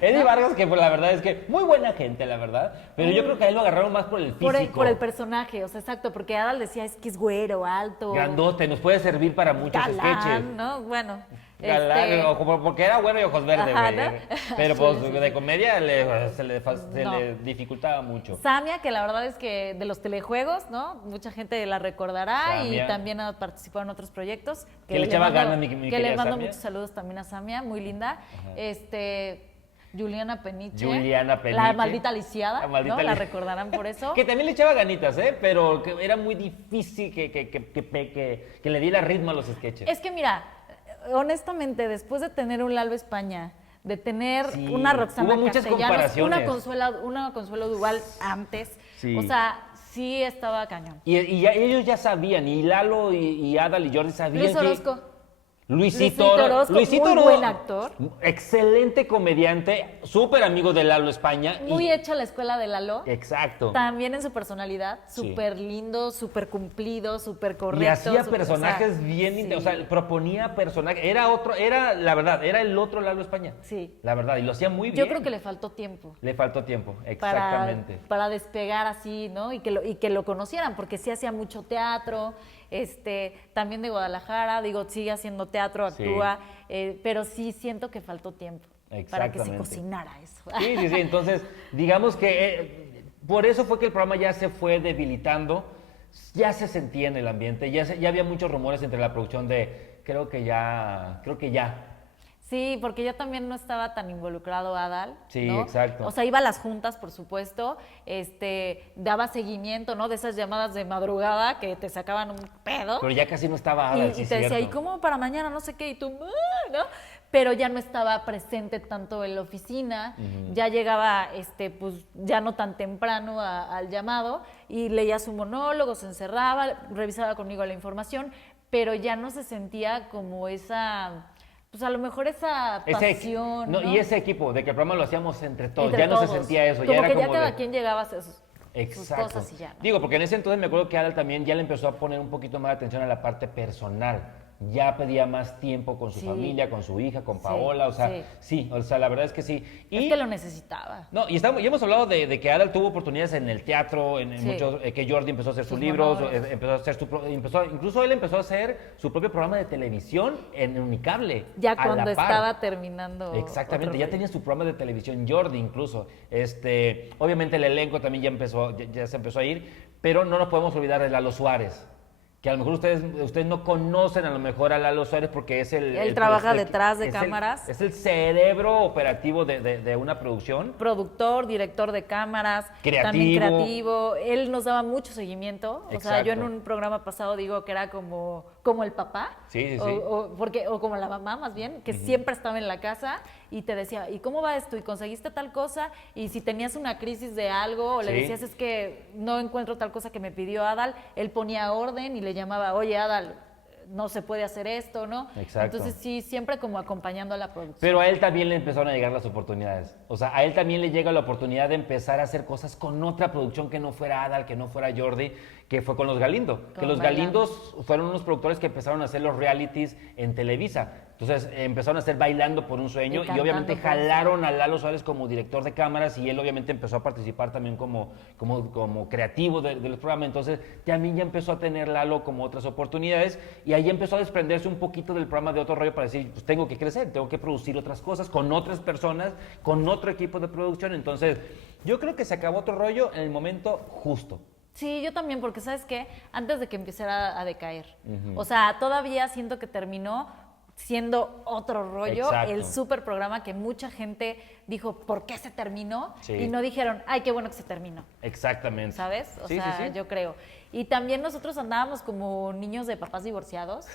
Eddie Vargas, que pues, la verdad es que muy buena gente, la verdad. Pero yo creo que a él lo agarraron más por el físico. Por el personaje, o sea, exacto, porque Adal decía, es que es güero, alto. Grandote, nos puede servir para muchos sketches. Galán, ¿no? Bueno. Galán, porque era bueno y ojos verdes, Ajá, güey. ¿no? Pero pues Sí. de comedia se No. le dificultaba mucho. Samia, que la verdad es que de los telejuegos, ¿no? Mucha gente la recordará Samia. y también ha participado en otros proyectos. Que le echaba mando- ganas, mi Que querida le mando Samia. muchos saludos también a Samia, muy linda. Juliana Peniche. Juliana Peniche. La maldita lisiada, La maldita ¿no? La li- recordarán por eso. Que también le echaba ganitas, pero que era muy difícil que le diera ritmo a los sketches. Es que mira, honestamente, después de tener un Lalo España, de tener Sí, una Roxana hubo muchas Castellanos, comparaciones. una Consuelo Duval antes, Sí. o sea, sí estaba cañón. Y ellos ya sabían, y Lalo y Adal y Jordi sabían Luis que... Orozco. Luisito Orozco, muy buen actor. Excelente comediante, súper amigo de Lalo España. Muy hecho la escuela de Lalo. Exacto. También en su personalidad, Sí. súper lindo, súper cumplido, súper correcto. Y hacía súper- personajes bien, sí. o sea, proponía personajes, la verdad, era el otro Lalo España. Sí. La verdad, y lo hacía muy bien. Yo creo que le faltó tiempo. Le faltó tiempo, Para, exactamente. para despegar así, ¿no? Y que lo conocieran, porque sí hacía mucho teatro, también de Guadalajara, digo, sigue haciendo teatro, Sí. actúa, pero sí siento que faltó tiempo para que se Exactamente. cocinara eso. Sí, entonces, digamos que por eso fue que el programa ya se fue debilitando, ya se sentía en el ambiente, ya había muchos rumores entre la producción de, creo que ya. Sí, porque yo también no estaba tan involucrado, Adal. Sí, ¿no? exacto. O sea, iba a las juntas, por supuesto, daba seguimiento, ¿no? De esas llamadas de madrugada que te sacaban un pedo. Pero ya casi no estaba Adal, sí, Y te decía, ¿y cierto. cómo para mañana? No sé qué, y tú, "Ah", ¿no? Pero ya no estaba presente tanto en la oficina, ya llegaba, pues, ya no tan temprano al llamado, y leía su monólogo, se encerraba, revisaba conmigo la información, pero ya no se sentía como esa, pues a lo mejor esa pasión, ¿no? Y ese equipo, de que el programa lo hacíamos entre todos, Entre ya no todos. se sentía eso, Como ya era que como ya cada de... quien llegaba a hacer sus Exacto. cosas y ya, ¿no? Digo, porque en ese entonces me acuerdo que Adal también ya le empezó a poner un poquito más de atención a la parte personal. Ya pedía más tiempo con su Sí. familia, con su hija, con Sí, Paola, o sea, sí, o sea, la verdad es que sí. Es que lo necesitaba. No, y hemos hablado de que Adal tuvo oportunidades en el teatro, en Sí. muchos, que Jordi empezó a hacer sus Sus libros, monólogos. empezó a hacer incluso él empezó a hacer su propio programa de televisión en Unicable. Ya a la cuando par. estaba terminando. Exactamente, otro ya rollo. tenía su programa de televisión, Jordi incluso. Obviamente el elenco también ya se empezó a ir, pero no nos podemos olvidar de Lalo Suárez. Que a lo mejor ustedes no conocen a lo mejor a Lalo Suárez porque es Él trabaja detrás de es cámaras. es el cerebro operativo de una producción. Productor, director de cámaras, Creativo. también creativo. Él nos daba mucho seguimiento. O sea, yo en Exacto. un programa pasado digo que era como el papá. Sí, sí, sí. O como la mamá, más bien, que siempre estaba en la casa y te decía, ¿y cómo va esto? ¿Y conseguiste tal cosa? Y si tenías una crisis de algo o le Sí. decías, es que no encuentro tal cosa que me pidió Adal, él ponía orden y le llamaba, oye, Adal, no se puede hacer esto, ¿no? Exacto. Entonces sí, siempre como acompañando a la producción. Pero a él también le empezaron a llegar las oportunidades. O sea, a él también le llega la oportunidad de empezar a hacer cosas con otra producción que no fuera Adal, que no fuera Jordi, que fue con los Galindo. Que Con los Bailando. Galindos fueron unos productores que empezaron a hacer los realities en Televisa. Entonces empezaron a hacer Bailando por un Sueño y Cantando obviamente por un Sueño. jalaron a Lalo Suárez como director de cámaras y él obviamente empezó a participar también como creativo de los programas. Entonces también ya empezó a tener Lalo como otras oportunidades y ahí empezó a desprenderse un poquito del programa de Otro Rollo para decir, pues tengo que crecer, tengo que producir otras cosas con otras personas, con otro equipo de producción. Entonces yo creo que se acabó Otro Rollo en el momento justo. Sí, yo también, porque ¿sabes qué? Antes de que empezara a decaer. O sea, todavía siento que terminó siendo Otro Rollo, Exacto. el súper programa que mucha gente dijo, ¿por qué se terminó? Sí. Y no dijeron, ay, qué bueno que se terminó, Exactamente. ¿sabes? O Sí, sea, sí, sí. yo creo. Y también nosotros andábamos como niños de papás divorciados,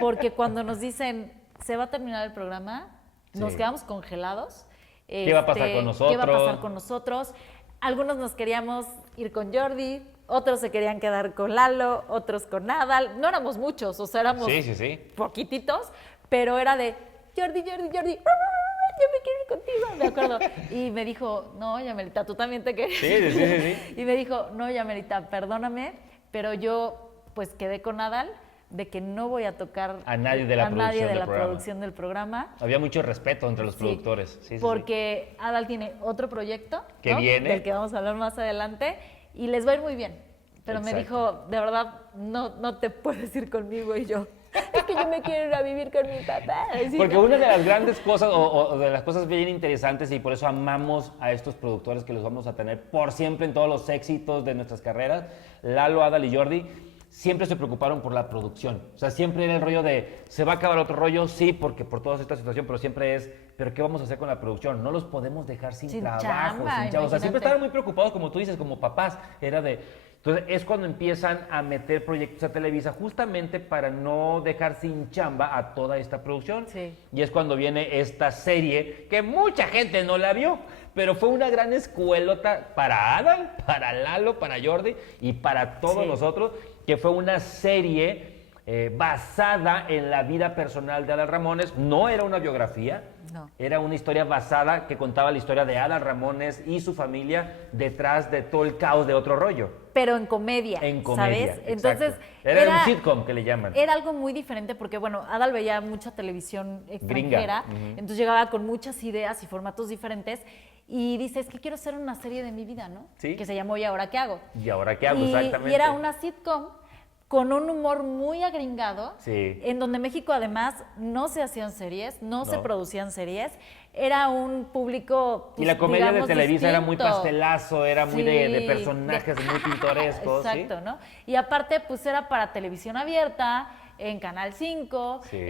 porque cuando nos dicen, se va a terminar el programa, nos Sí. quedamos congelados. ¿Qué va a pasar con nosotros? ¿Qué va a pasar con nosotros? Algunos nos queríamos ir con Jordi, otros se querían quedar con Lalo, otros con Adal. No éramos muchos, o sea, éramos Sí, sí, sí. poquititos, pero era de Jordi, Jordi, Jordi, yo me quiero ir contigo, me acuerdo. Y me dijo, no, Yamelita, tú también te querías. Sí, sí, sí, sí. Y me dijo, no, Yamelita, perdóname, pero yo pues quedé con Adal de que no voy a tocar A nadie de la producción del programa. Había mucho respeto entre los Sí, productores. Sí, sí, sí. porque Adal tiene otro proyecto Que ¿no? viene. Del que vamos a hablar más adelante y les va a ir muy bien. Pero me Exacto. dijo, de verdad, no te puedes ir conmigo. Y yo, es que yo me quiero ir a vivir con mi papá. Así, Porque ¿no? una de las grandes cosas, o de las cosas bien interesantes, y por eso amamos a estos productores que los vamos a tener por siempre en todos los éxitos de nuestras carreras, Lalo, Adal y Jordi, siempre se preocuparon por la producción. O sea, siempre era el rollo de, ¿se va a acabar Otro Rollo? Sí, porque por toda esta situación, pero siempre es, ¿pero qué vamos a hacer con la producción? No los podemos dejar sin trabajo, chamba, sin chamba. O sea, imagínate. siempre estaban muy preocupados, como tú dices, como papás. Era de... Entonces, es cuando empiezan a meter proyectos a Televisa justamente para no dejar sin chamba a toda esta producción. Sí. Y es cuando viene esta serie que mucha gente no la vio, pero fue una gran escuelota para Adal, para Lalo, para Jordi y para todos Sí. nosotros, que fue una serie basada en la vida personal de Adal Ramones. No era una biografía, No. era una historia basada que contaba la historia de Adal Ramones y su familia detrás de todo el caos de Otro Rollo. Pero en comedia, En comedia, ¿sabes? exacto. Entonces, Era un sitcom que le llaman. Era algo muy diferente porque, bueno, Adal veía mucha televisión extranjera, Ujú. entonces llegaba con muchas ideas y formatos diferentes y dice, es que quiero hacer una serie de mi vida, ¿no? Sí. Que se llamó ¿Y ahora qué hago? ¿Y ahora qué hago? Y Exactamente. era una sitcom con un humor muy agringado, Sí. en donde México además no se hacían series, no se No. producían series, era un público, Y pues, la comedia de digamos, Televisa era muy distinto. pastelazo, era muy de personajes de- muy pintorescos. ¿sí? Exacto, ¿no? Y aparte, pues era para televisión abierta, en Canal 5, Sí.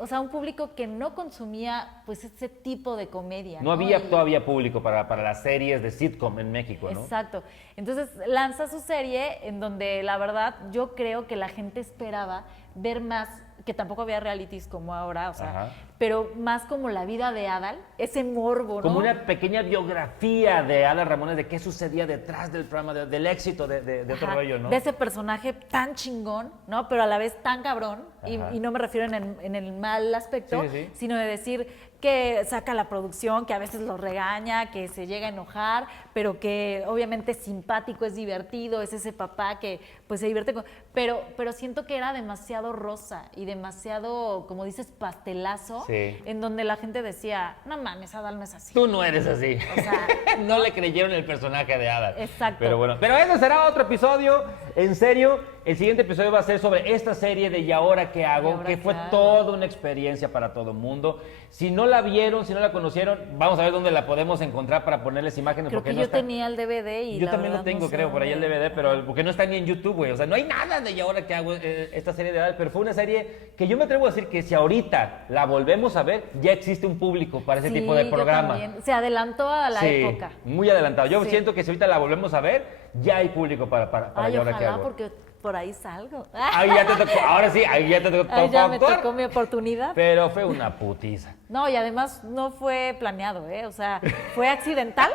o sea, un público que no consumía pues ese tipo de comedia. No había Y- todavía público para las series de sitcom en México, ¿no? Exacto. Entonces lanza su serie en donde la verdad yo creo que la gente esperaba ver más, que tampoco había realities como ahora, o sea, Ajá. pero más como la vida de Adal, ese morbo, ¿no? Como una pequeña biografía de Adal Ramones, de qué sucedía detrás del programa, del éxito de otro Ajá, rollo, ¿no? de ese personaje tan chingón, ¿no? Pero a la vez tan cabrón, Ajá. y no me refiero en el mal aspecto, Sí, sí. sino de decir que saca la producción, que a veces lo regaña, que se llega a enojar, pero que obviamente es simpático, es divertido, es ese papá que pues se divierte con... Pero siento que era demasiado rosa y demasiado, como dices, pastelazo, Sí. en donde la gente decía, no mames, Adal no es así. Tú no eres así. O sea, no le creyeron el personaje de Adal. Exacto. Pero bueno, pero ese será otro episodio. En serio, el siguiente episodio va a ser sobre esta serie de ¿Y ahora qué hago? ¿Y ahora Que qué fue hago? toda una experiencia para todo el mundo. Si no la vieron, si no la conocieron, vamos a ver dónde la podemos encontrar para ponerles imágenes. creo porque que no yo está... tenía el DVD y Yo la también lo verdad tengo, no sé creo, por ahí el dónde. DVD, pero porque no está ni en YouTube, güey. O sea, no hay nada de ¿Y ahora qué hago? Esta serie de Adal, pero fue una serie que yo me atrevo a decir que si ahorita la volvemos a ver, ya existe un público para ese tipo de Sí, yo programa. también. Se adelantó a la Sí, época. muy adelantado. Yo Sí. siento que si ahorita la volvemos a ver, ya hay público para Ay, ¿Y ahora qué ojalá, hago? porque por ahí salgo. Ahí ya te tocó, ahora sí, ahí ya te tocó Ay, ya me actuar, tocó mi oportunidad. pero fue una putiza. No, y además no fue planeado, ¿eh? O sea, fue accidental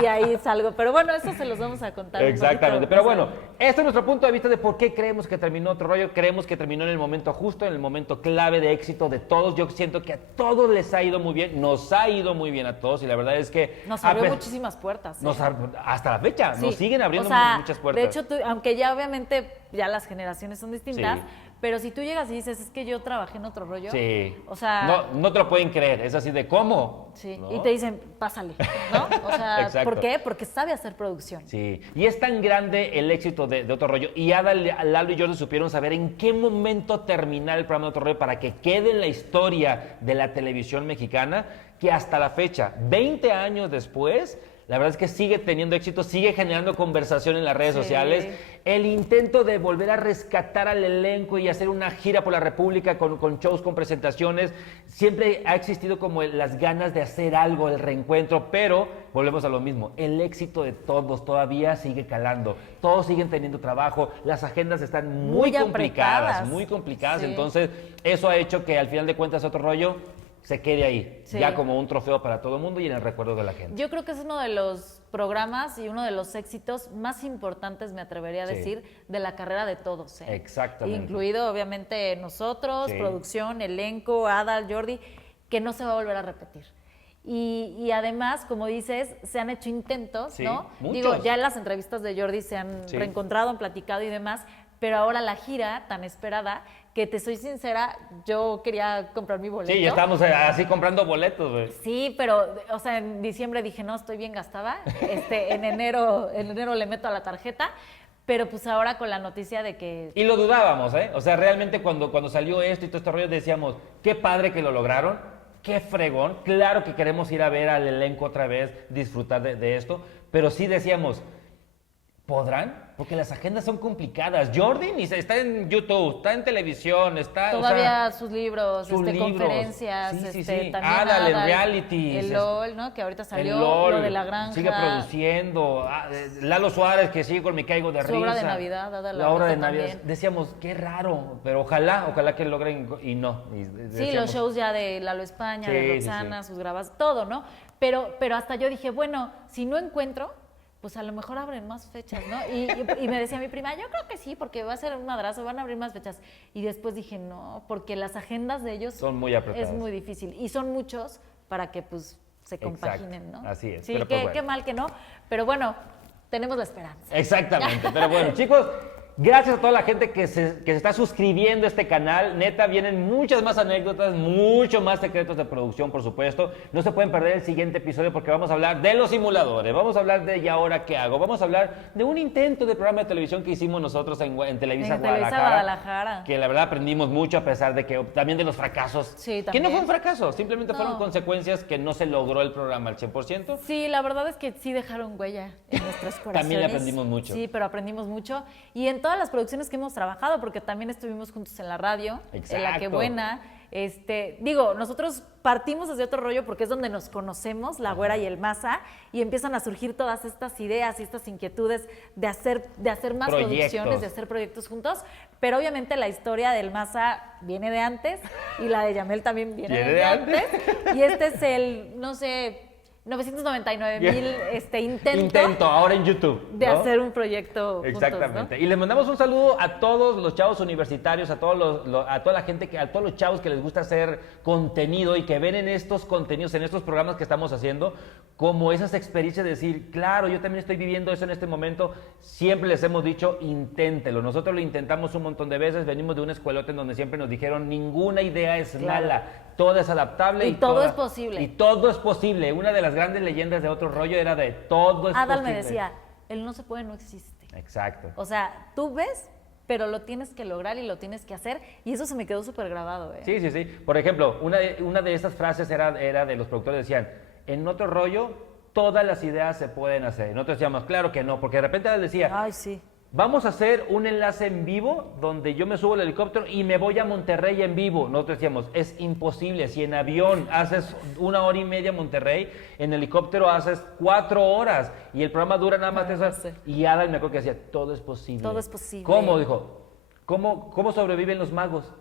y ahí salgo. Pero bueno, eso se los vamos a contar. un Exactamente, poquito pero más bueno, adelante. este es nuestro punto de vista de por qué creemos que terminó otro rollo. Creemos que terminó en el momento justo, en el momento clave de éxito de todos. Yo siento que a todos les ha ido muy bien, nos ha ido muy bien a todos y la verdad es que... Nos a abrió pe- muchísimas puertas. ¿eh? hasta la fecha, Sí. nos siguen abriendo O sea, muchas puertas. De hecho, aunque ya obviamente ya las generaciones son distintas, Sí. pero si tú llegas y dices, es que yo trabajé en otro rollo. Sí. O sea... No te lo pueden creer, es así de ¿cómo? Sí, ¿No? y te dicen, pásale, ¿no? O sea, Exacto. ¿por qué? Porque sabe hacer producción. Sí, y es tan grande el éxito de Otro Rollo. Y Adal, Lalo y Jordi supieron saber en qué momento terminar el programa de Otro Rollo para que quede en la historia de la televisión mexicana, que hasta la fecha, 20 años después, la verdad es que sigue teniendo éxito, sigue generando conversación en las redes Sí. sociales. El intento de volver a rescatar al elenco y hacer una gira por la República con shows, con presentaciones, siempre ha existido como las ganas de hacer algo, el reencuentro, pero volvemos a lo mismo, el éxito de todos todavía sigue calando, todos siguen teniendo trabajo, las agendas están muy complicadas, Sí. entonces eso ha hecho que al final de cuentas Otro Rollo se quede ahí, Sí. ya como un trofeo para todo el mundo y en el recuerdo de la gente. Yo creo que es uno de los programas y uno de los éxitos más importantes, me atrevería a Sí. decir, de la carrera de todos. ¿eh? Exactamente. Incluido, obviamente, nosotros, Sí. producción, elenco, Adal, Jordi, que no se va a volver a repetir. Y además, como dices, se han hecho intentos, Sí, ¿no? muchos. Digo, ya en las entrevistas de Jordi se han Sí. reencontrado, han platicado y demás, pero ahora la gira tan esperada, que te soy sincera, yo quería comprar mi boleto. Sí, ya estamos así comprando boletos, güey. Sí, pero, o sea, en diciembre dije, no, estoy bien gastada. En enero le meto a la tarjeta. Pero pues ahora con la noticia de que... Y lo dudábamos, ¿eh? O sea, realmente cuando salió esto y todo este rollo decíamos, qué padre que lo lograron, qué fregón, claro que queremos ir a ver al elenco otra vez, disfrutar de esto, pero sí decíamos, ¿podrán? Porque las agendas son complicadas. Jordi ni está en YouTube, está en televisión, está... Todavía o sea, sus libros, sus libros. conferencias, Sí, sí, sí. también Adal en Adal, realities, el LOL, ¿no? Que ahorita salió, el LOL, lo de la granja. sigue produciendo. Lalo Suárez, que sigue con Me Caigo de Su Risa. obra de Navidad, Adal la obra de ahorita Navidad. también. Decíamos, qué raro, pero ojalá que logren, y no. Y Sí, decíamos, los shows ya de Lalo España, Sí, de sí, Roxana, sí. sus grabas, todo, ¿no? Pero hasta yo dije, bueno, si no encuentro, pues a lo mejor abren más fechas, ¿no? Y me decía mi prima, yo creo que sí, porque va a ser un madrazo, van a abrir más fechas. Y después dije, no, porque las agendas de ellos Son muy apretadas. es muy difícil. Y son muchos para que pues se compaginen, ¿no? así es, Sí, pero pues qué bueno. mal que no, pero bueno, tenemos la esperanza. Exactamente, pero bueno, chicos, gracias a toda la gente que se está suscribiendo a este canal. Neta, vienen muchas más anécdotas, mucho más secretos de producción, por supuesto. No se pueden perder el siguiente episodio porque vamos a hablar de los simuladores, vamos a hablar de ¿Y ahora qué hago? Vamos a hablar de un intento de programa de televisión que hicimos nosotros en Televisa En Televisa Guadalajara. que la verdad aprendimos mucho a pesar de que también de los fracasos. Sí, Que no también. fue un fracaso, simplemente fueron No. consecuencias que no se logró el programa al 100%. Sí, la verdad es que sí dejaron huella en nuestros corazones. También le aprendimos mucho. Sí, pero aprendimos mucho. Y en todas todas las producciones que hemos trabajado, porque también estuvimos juntos en la radio, en La Que Exacto. Buena. Digo, nosotros partimos desde otro rollo porque es donde nos conocemos, la Güera y el Maza, y empiezan a surgir todas estas ideas y estas inquietudes de hacer más Proyectos. producciones, de hacer proyectos juntos, pero obviamente la historia del Maza viene de antes y la de Yamel también viene de antes. Y este es el, no sé, 999,000 Intento ahora en YouTube. de ¿no? hacer un proyecto Exactamente. juntos, ¿no? Y les mandamos un saludo a todos los chavos universitarios, a toda la gente, a todos los chavos que les gusta hacer contenido y que ven en estos contenidos, en estos programas que estamos haciendo, como esas experiencias de decir, claro, yo también estoy viviendo eso en este momento. Siempre les hemos dicho, inténtelo. Nosotros lo intentamos un montón de veces. Venimos de una escuelota en donde siempre nos dijeron, ninguna idea es Claro. mala, toda es adaptable. Y todo es posible. Y todo es posible. Una de las grandes leyendas de Otro Rollo era de todo es Adal posible. me decía, el no se puede no existe. Exacto. O sea, tú ves, pero lo tienes que lograr y lo tienes que hacer. Y eso se me quedó súper grabado, ¿eh? Sí, sí, sí. Por ejemplo, una de esas frases era de los productores, decían, en Otro Rollo todas las ideas se pueden hacer. Nosotros decíamos, claro que no, porque de repente él decía, Ay, sí. vamos a hacer un enlace en vivo donde yo me subo al helicóptero y me voy a Monterrey en vivo. Nosotros decíamos, es imposible. Si en avión haces 1 hora y media a Monterrey, en helicóptero haces 4 horas y el programa dura nada más 3 horas. Sí. Y Adal me acuerdo que decía, todo es posible. Todo es posible. ¿Cómo? Dijo, ¿cómo sobreviven los magos?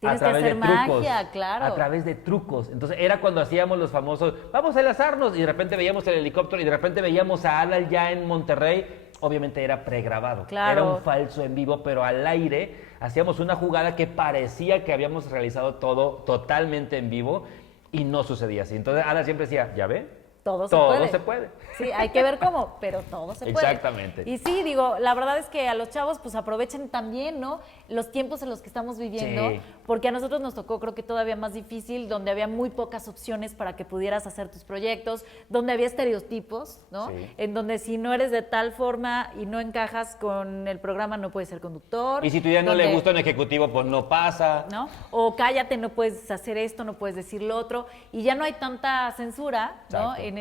Tienes A que través hacer de trucos, magia, claro. A través de trucos. Entonces era cuando hacíamos los famosos, vamos a enlazarnos, y de repente veíamos el helicóptero y de repente veíamos a Adal ya en Monterrey. Obviamente era pregrabado. Claro. Era un falso en vivo, pero al aire hacíamos una jugada que parecía que habíamos realizado todo totalmente en vivo y no sucedía así. Entonces Adal siempre decía, ¿ya ve? Todo Todo se puede. se puede. Sí, hay que ver cómo, pero todo se puede. Exactamente. Y sí, digo, la verdad es que a los chavos pues aprovechen también, ¿no? Los tiempos en los que estamos viviendo, Sí. porque a nosotros nos tocó creo que todavía más difícil, donde había muy pocas opciones para que pudieras hacer tus proyectos, donde había estereotipos, ¿no? Sí. En donde si no eres de tal forma y no encajas con el programa no puedes ser conductor. Y si tú ya no le donde- gusta un ejecutivo, pues no pasa. ¿no? O cállate, no puedes hacer esto, no puedes decir lo otro, y ya no hay tanta censura, ¿no? Exacto.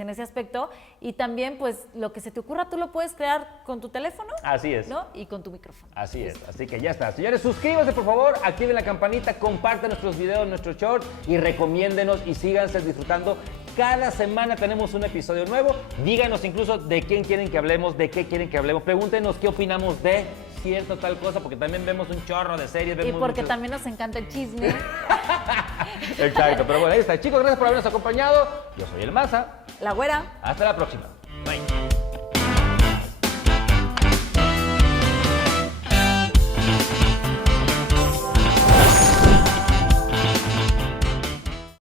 En ese aspecto, y también pues lo que se te ocurra tú lo puedes crear con tu teléfono, Así es. ¿no? Y con tu micrófono. Así es, así que ya está. Señores, suscríbanse por favor, activen la campanita, compartan nuestros videos, nuestros shorts y recomiéndenos y síganse disfrutando. Cada semana tenemos un episodio nuevo. Díganos incluso de quién quieren que hablemos, de qué quieren que hablemos. Pregúntenos qué opinamos de cierto tal cosa, porque también vemos un chorro de series. Y Vemos porque mucho- también nos encanta el chisme. Exacto, pero bueno, ahí está. Chicos, gracias por habernos acompañado. Yo soy el Maza. La Güera. Hasta la próxima. Bye.